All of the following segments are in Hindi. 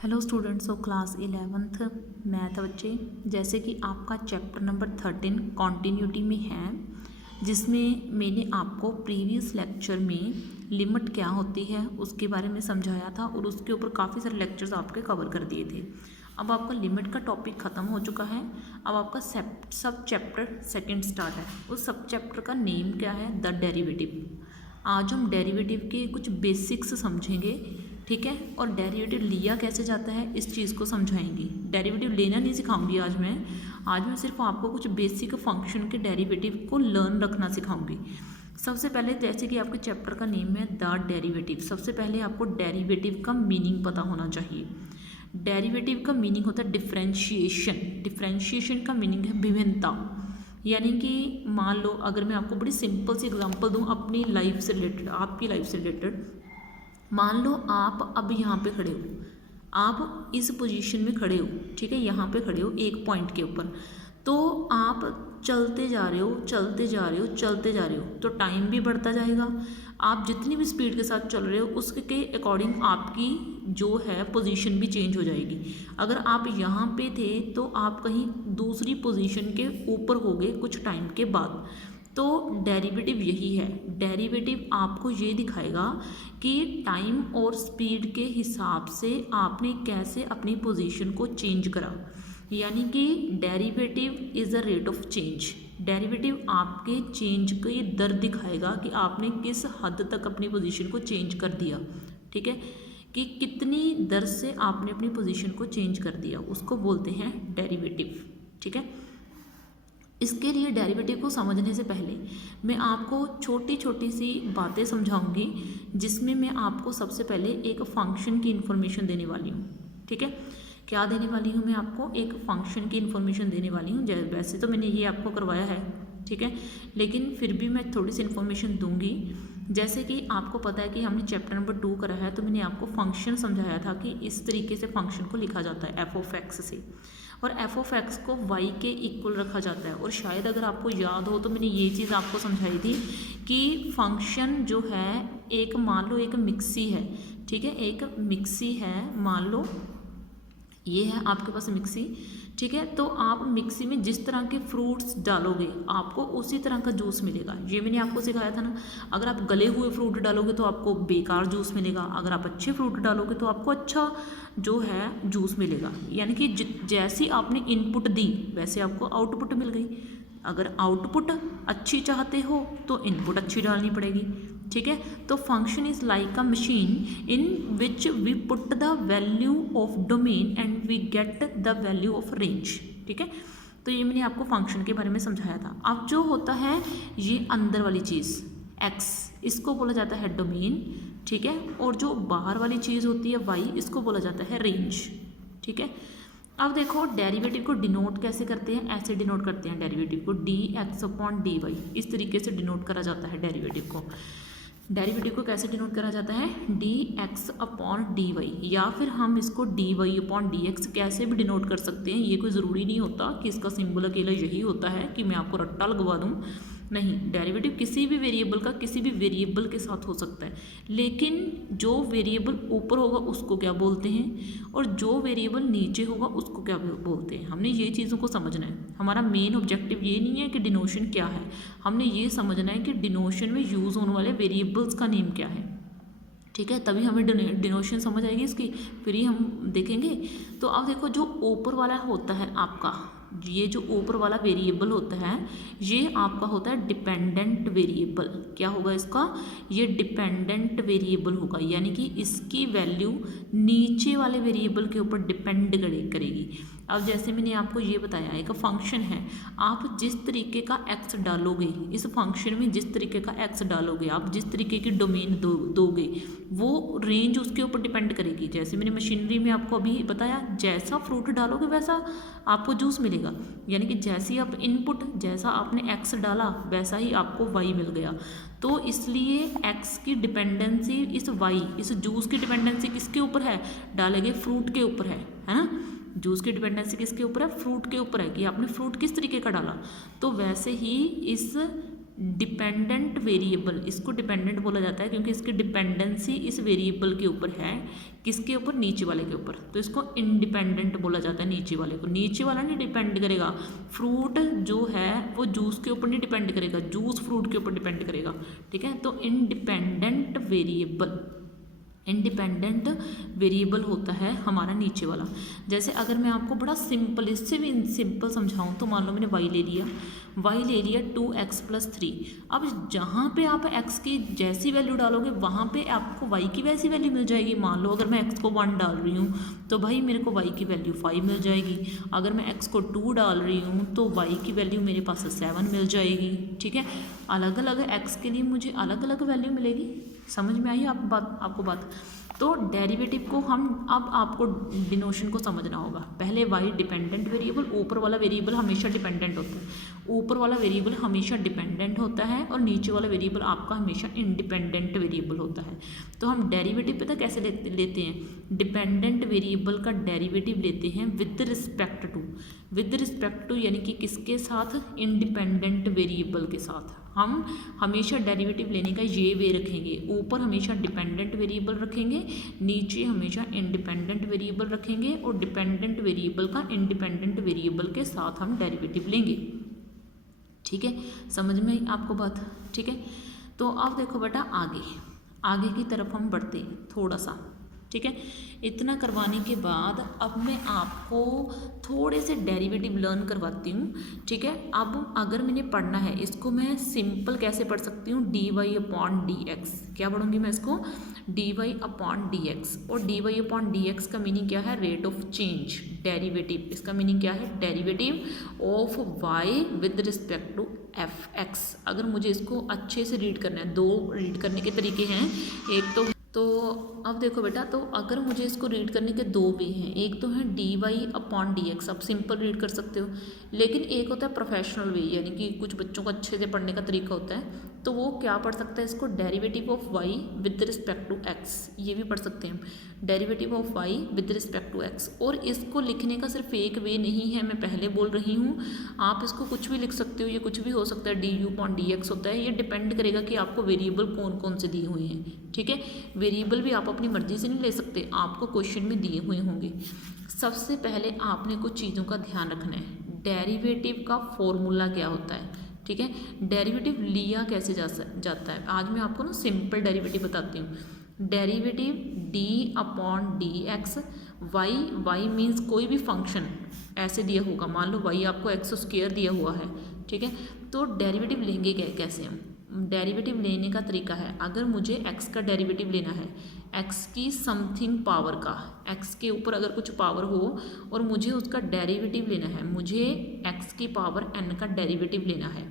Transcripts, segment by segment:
Hello students of class 11th math बच्चे, जैसे कि आपका चैप्टर नंबर 13 कॉन्टीन्यूटी में है, जिसमें मैंने आपको प्रीवियस लेक्चर में लिमिट क्या होती है उसके बारे में समझाया था और उसके ऊपर काफ़ी सारे लेक्चर्स आपके कवर कर दिए थे। अब आपका लिमिट का टॉपिक ख़त्म हो चुका है। अब आपका सब चैप्टर सेकेंड स्टार्ट है। उस सब चैप्टर का नेम क्या है? The derivative. आज हम डेरिवेटिव के कुछ बेसिक्स समझेंगे, ठीक है, और डेरिवेटिव लिया कैसे जाता है इस चीज़ को समझाएंगे। डेरिवेटिव लेना नहीं सिखाऊंगी आज मैं सिर्फ आपको कुछ बेसिक फंक्शन के डेरिवेटिव को लर्न रखना सिखाऊंगी। सबसे पहले जैसे कि आपके चैप्टर का नेम है द डेरिवेटिव, सबसे पहले आपको डेरिवेटिव का मीनिंग पता होना चाहिए। डेरिवेटिव का मीनिंग होता है डिफ्रेंशिएशन। डिफ्रेंशिएशन का मीनिंग है विभिन्नता। यानी कि मान लो अगर मैं आपको बड़ी सिंपल सी एग्जांपल दूं अपनी लाइफ से रिलेटेड, आपकी लाइफ से रिलेटेड। मान लो आप अब यहाँ पे खड़े हो, आप इस पोजीशन में खड़े हो, ठीक है, यहाँ पे खड़े हो एक पॉइंट के ऊपर, तो आप चलते जा रहे हो चलते जा रहे हो चलते जा रहे हो, तो टाइम भी बढ़ता जाएगा। आप जितनी भी स्पीड के साथ चल रहे हो उसके अकॉर्डिंग आपकी जो है पोजीशन भी चेंज हो जाएगी। अगर आप यहाँ पे थे तो आप कहीं दूसरी पोजीशन के ऊपर होगे कुछ टाइम के बाद। तो डेरिवेटिव यही है। डेरिवेटिव आपको ये दिखाएगा कि टाइम और स्पीड के हिसाब से आपने कैसे अपनी पोजीशन को चेंज करा। यानी कि derivative is a rate of change. Derivative आपके चेंज की दर दिखाएगा कि आपने किस हद तक अपनी पोजीशन को चेंज कर दिया, ठीक है, कि कितनी दर से आपने अपनी पोजीशन को चेंज कर दिया, उसको बोलते हैं डेरिवेटिव, ठीक है। इसके लिए डेरिवेटिव को समझने से पहले मैं आपको छोटी छोटी सी बातें समझाऊंगी, जिसमें मैं आपको सबसे पहले एक फंक्शन की इन्फॉर्मेशन देने वाली हूँ, ठीक है। क्या देने वाली हूँ मैं आपको? एक फंक्शन की इन्फॉर्मेशन देने वाली हूँ। वैसे तो मैंने ये आपको करवाया है, ठीक है, लेकिन फिर भी मैं थोड़ी सी इन्फॉर्मेशन दूंगी। जैसे कि आपको पता है कि हमने चैप्टर नंबर 2 करा है, तो मैंने आपको फंक्शन समझाया था कि इस तरीके से फंक्शन को लिखा जाता है एफ ऑफ एक्स से, और एफ ऑफ एक्स को वाई के इक्वल रखा जाता है। और शायद अगर आपको याद हो तो मैंने ये चीज़ आपको समझाई थी कि फंक्शन जो है एक, मान लो एक मिक्सी है, ठीक है, एक मिक्सी है, मान लो ये है आपके पास मिक्सी, ठीक है। तो आप मिक्सी में जिस तरह के फ्रूट्स डालोगे आपको उसी तरह का जूस मिलेगा। ये मैंने आपको सिखाया था ना। अगर आप गले हुए फ्रूट डालोगे तो आपको बेकार जूस मिलेगा, अगर आप अच्छे फ्रूट डालोगे तो आपको अच्छा जो है जूस मिलेगा। यानी कि जैसी आपने इनपुट दी वैसे आपको आउटपुट मिल गई। अगर आउटपुट अच्छी चाहते हो तो इनपुट अच्छी डालनी पड़ेगी, ठीक है। तो function is like a machine in which we put the value of domain and we get the value of range, ठीक है। तो ये मैंने आपको फंक्शन के बारे में समझाया था। अब जो होता है ये अंदर वाली चीज़ x, इसको बोला जाता है डोमेन, ठीक है, और जो बाहर वाली चीज़ होती है y, इसको बोला जाता है रेंज, ठीक है। अब देखो डेरिवेटिव को डिनोट कैसे करते हैं, ऐसे डिनोट करते हैं डेरिवेटिव को dx अपॉन dy, इस तरीके से डिनोट करा जाता है डेरिवेटिव को। डेरिवेटिव को कैसे डिनोट करा जाता है? dx अपॉन dy, या फिर हम इसको dy अपॉन dx कैसे भी डिनोट कर सकते हैं। ये कोई ज़रूरी नहीं होता कि इसका सिंबल अकेला यही होता है कि मैं आपको रट्टा लगवा दूँ, नहीं। डेरिवेटिव किसी भी वेरिएबल का किसी भी वेरिएबल के साथ हो सकता है, लेकिन जो वेरिएबल ऊपर होगा उसको क्या बोलते हैं और जो वेरिएबल नीचे होगा उसको क्या बोलते हैं। हमने ये चीज़ों को समझना है। हमारा मेन ऑब्जेक्टिव ये नहीं है कि डिनोशन क्या है, हमने ये समझना है कि डिनोशन में यूज़ होने वाले वेरिएबल्स का नेम क्या है, ठीक है। तभी हमें डिनोशन समझ आएगी इसकी, फिर ही हम देखेंगे। तो अब देखो जो ऊपर वाला होता है आपका, ये जो ऊपर वाला वेरिएबल होता है ये आपका होता है डिपेंडेंट वेरिएबल। क्या होगा इसका? ये डिपेंडेंट वेरिएबल होगा, यानी कि इसकी वैल्यू नीचे वाले वेरिएबल के ऊपर डिपेंड करेगी। अब जैसे मैंने आपको ये बताया एक फंक्शन है, आप जिस तरीके का x डालोगे इस फंक्शन में, जिस तरीके का x डालोगे, आप जिस तरीके की डोमेन दोगे वो रेंज उसके ऊपर डिपेंड करेगी। जैसे मैंने मशीनरी में आपको अभी बताया, जैसा फ्रूट डालोगे वैसा आपको जूस मिलेगा। यानी कि जैसी आप इनपुट, जैसा आपने x डाला वैसा ही आपको y मिल गया। तो इसलिए x की डिपेंडेंसी इस y, इस जूस की डिपेंडेंसी किसके ऊपर है? डाले गए फ्रूट के ऊपर है ना। जूस की डिपेंडेंसी किसके ऊपर है? फ्रूट के ऊपर है, कि आपने फ्रूट किस तरीके का डाला। तो वैसे ही इस डिपेंडेंट वेरिएबल, इसको डिपेंडेंट बोला जाता है क्योंकि इसकी डिपेंडेंसी इस वेरिएबल के ऊपर है, किसके ऊपर, नीचे वाले के ऊपर, तो इसको इंडिपेंडेंट बोला जाता है नीचे वाले को। नीचे वाला नहीं डिपेंड करेगा, फ्रूट जो है वो जूस के ऊपर नहीं डिपेंड करेगा, जूस फ्रूट के ऊपर डिपेंड करेगा, ठीक है। तो इंडिपेंडेंट वेरिएबल, इंडिपेंडेंट वेरिएबल होता है हमारा नीचे वाला। जैसे अगर मैं आपको बड़ा सिंपल, इससे भी सिंपल समझाऊं तो मान लो मैंने y ले लिया, 2x + 3। अब जहाँ पे आप x की जैसी वैल्यू डालोगे वहाँ पे आपको y की वैसी वैल्यू मिल जाएगी। मान लो अगर मैं x को 1 डाल रही हूँ तो भाई मेरे को y की वैल्यू 5 मिल जाएगी। अगर मैं x को 2 डाल रही हूँ तो y की वैल्यू मेरे पास 7 मिल जाएगी, ठीक है। अलग अलग x के लिए मुझे अलग अलग वैल्यू मिलेगी। समझ में आई आपको बात। तो डेरिवेटिव को हम, अब आपको डिनोशन को समझना होगा। पहले y डिपेंडेंट वेरिएबल, ऊपर वाला वेरिएबल हमेशा डिपेंडेंट होता है, ऊपर वाला वेरिएबल हमेशा डिपेंडेंट होता है और नीचे वाला वेरिएबल आपका हमेशा इंडिपेंडेंट वेरिएबल होता है। तो हम डेरिवेटिव पता कैसे लेते हैं, डिपेंडेंट वेरिएबल का डेरिवेटिव लेते हैं विद रिस्पेक्ट टू यानी कि किसके साथ, इंडिपेंडेंट वेरिएबल के साथ। हम हमेशा डेरिवेटिव लेने का ये वे रखेंगे, ऊपर हमेशा डिपेंडेंट वेरिएबल रखेंगे, नीचे हमेशा इंडिपेंडेंट वेरिएबल रखेंगे और डिपेंडेंट वेरिएबल का इंडिपेंडेंट वेरिएबल के साथ हम डेरिवेटिव लेंगे, ठीक है। समझ में आई आपको बात, ठीक है। तो अब देखो बेटा आगे की तरफ हम बढ़ते हैं थोड़ा सा, ठीक है। इतना करवाने के बाद अब मैं आपको थोड़े से डेरिवेटिव लर्न करवाती हूँ, ठीक है। अब अगर मैंने पढ़ना है इसको, मैं सिंपल कैसे पढ़ सकती हूँ, dy/dx। क्या पढ़ूँगी मैं इसको, dy/dx। और dy/dx का मीनिंग क्या है, रेट ऑफ चेंज, डेरिवेटिव। इसका मीनिंग क्या है, derivative of y with respect to fx। अगर मुझे इसको अच्छे से रीड करना है, 2 रीड करने के तरीके हैं। एक तो अब देखो बेटा, तो अगर मुझे इसको रीड करने के 2 वे हैं। एक तो है dy/dx, आप सिंपल रीड कर सकते हो, लेकिन एक होता है प्रोफेशनल वे, यानी कि कुछ बच्चों को अच्छे से पढ़ने का तरीका होता है, तो वो क्या पढ़ सकता है इसको, derivative of y with respect to x, ये भी पढ़ सकते हैं, derivative of y with respect to x। और इसको लिखने का सिर्फ एक वे नहीं है, मैं पहले बोल रही हूँ, आप इसको कुछ भी लिख सकते हो, ये कुछ भी हो सकता है, du/dx होता है। ये डिपेंड करेगा कि आपको वेरिएबल कौन कौन से दिए हुए हैं, ठीक है। वेरिएबल भी आप अपनी मर्जी से नहीं ले सकते, आपको क्वेश्चन में दिए हुए होंगे। सबसे पहले आपने कुछ चीज़ों का ध्यान रखना है, डेरिवेटिव का फॉर्मूला क्या होता है, ठीक है। डेरिवेटिव लिया कैसे जाता है, आज मैं आपको ना सिंपल डेरिवेटिव बताती हूँ। डेरिवेटिव d/dx, y मीन्स कोई भी फंक्शन ऐसे दिया होगा, मान लो y आपको x² दिया हुआ है, ठीक है। तो डेरिवेटिव लेंगे कैसे हम, डेरिवेटिव लेने का तरीका है, अगर मुझे x का डेरिवेटिव लेना है, x की समथिंग पावर का, x के ऊपर अगर कुछ पावर हो और मुझे उसका डेरिवेटिव लेना है, मुझे x की पावर n का डेरिवेटिव लेना है,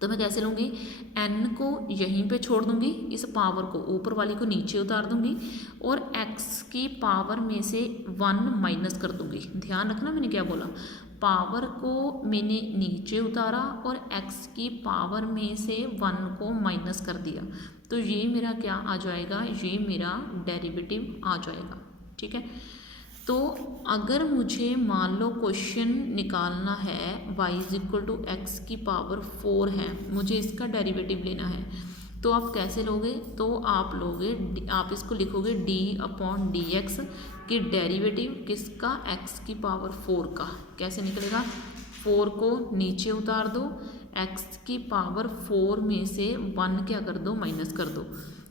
तो मैं कैसे लूँगी, n को यहीं पे छोड़ दूँगी, इस पावर को ऊपर वाली को नीचे उतार दूँगी और x की पावर में से 1 माइनस कर दूँगी। ध्यान रखना मैंने क्या बोला, पावर को मैंने नीचे उतारा और x की पावर में से 1 को माइनस कर दिया, तो ये मेरा क्या आ जाएगा, ये मेरा डेरिवेटिव आ जाएगा, ठीक है। तो अगर मुझे मान लो क्वेश्चन निकालना है y = x की पावर 4 है, मुझे इसका डेरिवेटिव लेना है, तो आप कैसे लोगे, तो आप इसको लिखोगे d/dx कि डेरिवेटिव किसका, x की पावर 4 का। कैसे निकलेगा, 4 को नीचे उतार दो, x की पावर 4 में से 1 क्या कर दो, माइनस कर दो,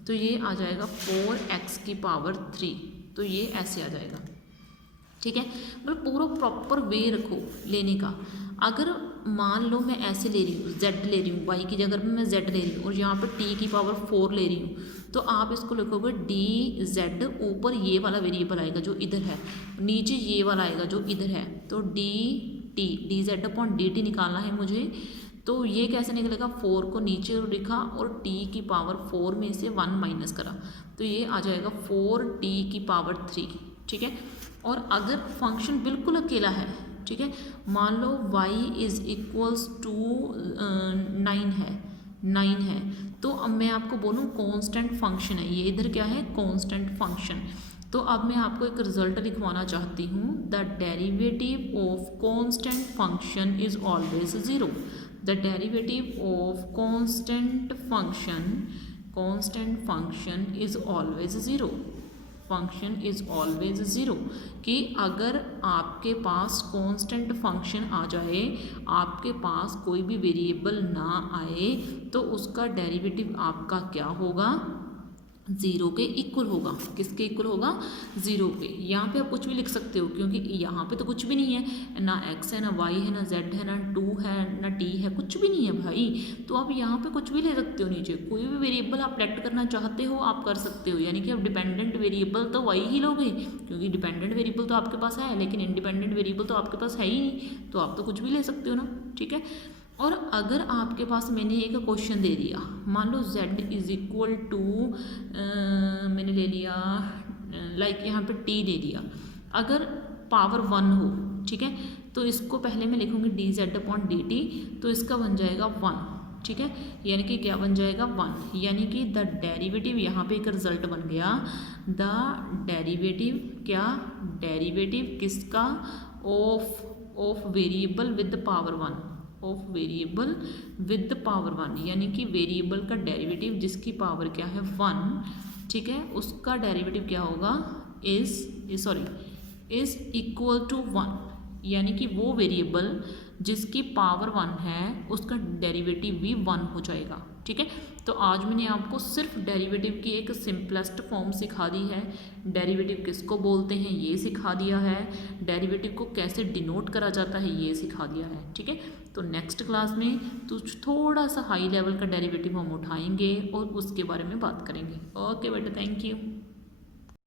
तो ये आ जाएगा 4x की पावर 3। तो ये ऐसे आ जाएगा, ठीक है। मतलब पूरा प्रॉपर वे रखो लेने का। अगर मान लो मैं ऐसे ले रही हूँ, z ले रही हूँ, y की जगह पे मैं z ले रही हूँ और यहाँ पे t की पावर 4 ले रही हूँ, तो आप इसको लिखोगे dz, ऊपर ये वाला वेरिएबल आएगा जो इधर है, नीचे ये वाला आएगा जो इधर है, तो dz/dt निकालना है मुझे। तो ये कैसे निकलेगा, 4 को नीचे लिखा और t की पावर 4 में से 1 माइनस करा, तो ये आ जाएगा 4t की पावर 3, ठीक है। और अगर फंक्शन बिल्कुल अकेला है, ठीक है, मान लो y = 9 है, तो अब मैं आपको बोलूँ कांस्टेंट फंक्शन है, ये इधर क्या है, कांस्टेंट फंक्शन। तो अब मैं आपको एक रिजल्ट लिखवाना चाहती हूँ, the derivative of constant function is always 0। The derivative of constant function is always zero, function is always zero, कि अगर आपके पास कांस्टेंट फंक्शन आ जाए, आपके पास कोई भी वेरिएबल ना आए, तो उसका डेरिवेटिव आपका क्या होगा, ज़ीरो के इक्वल होगा। किसके इक्वल होगा, ज़ीरो के। यहाँ पे आप कुछ भी लिख सकते हो, क्योंकि यहाँ पे तो कुछ भी नहीं है, ना x है, ना y है, ना z है, ना 2 है, ना t है, कुछ भी नहीं है भाई। तो आप यहाँ पे कुछ भी ले सकते हो, नीचे कोई भी वेरिएबल आप सेलेक्ट करना चाहते हो आप कर सकते हो, यानी कि आप डिपेंडेंट वेरिएबल तो y ही लोगे, क्योंकि डिपेंडेंट वेरिएबल तो आपके पास है, लेकिन इंडिपेंडेंट वेरिएबल तो आपके पास है ही नहीं, तो आप तो कुछ भी ले सकते हो ना, ठीक है। और अगर आपके पास मैंने एक क्वेश्चन दे दिया, मान लो z इज़ इक्वल टू मैंने ले लिया लाइक यहाँ पे t दे दिया, अगर पावर 1 हो, ठीक है, तो इसको पहले मैं लिखूँगी dz/dt, तो इसका बन जाएगा 1, ठीक है, यानी कि क्या बन जाएगा 1, यानी कि द डेरिवेटिव, यहाँ पे एक रिजल्ट बन गया, द डेरिवेटिव क्या, डेरिवेटिव किसका, of variable with power 1, of variable with power 1, यानी कि वेरिएबल का डेरिवेटिव जिसकी पावर क्या है 1, ठीक है, उसका डेरिवेटिव क्या होगा, इज इक्वल टू 1, यानी कि वो वेरिएबल जिसकी पावर 1 है उसका डेरिवेटिव भी 1 हो जाएगा, ठीक है। तो आज मैंने आपको सिर्फ डेरिवेटिव की एक सिंपलेस्ट फॉर्म सिखा दी है, डेरिवेटिव किसको बोलते हैं ये सिखा दिया है, डेरिवेटिव को कैसे डिनोट करा जाता है ये सिखा दिया है, ठीक है। तो नेक्स्ट क्लास में तो थोड़ा सा हाई लेवल का डेरिवेटिव हम उठाएंगे और उसके बारे में बात करेंगे। ओके बेटा, थैंक यू।